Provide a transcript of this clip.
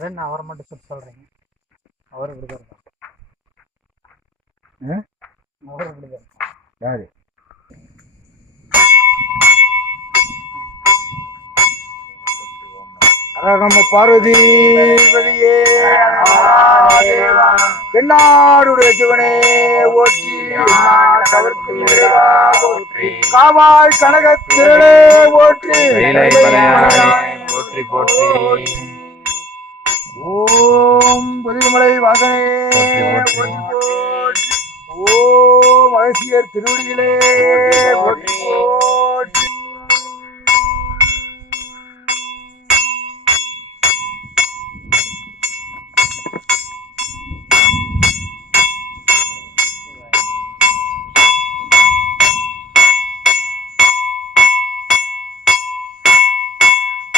அதே நான் அவரை மட்டும் சொல்றீங்க. அவரு இப்படிதான் இருக்கான். அவரு இப்படிதான் இருக்கான். யாரு? நம்ம பார்வதிபதியே தென்னாடுடைய சிவனே ஓட்டி காவாய் கனகத்திரளே ஓற்றி ஓம் பொதிமலை வாசனே ஓம் அகசியர் திருவடிகளே ஓட்டி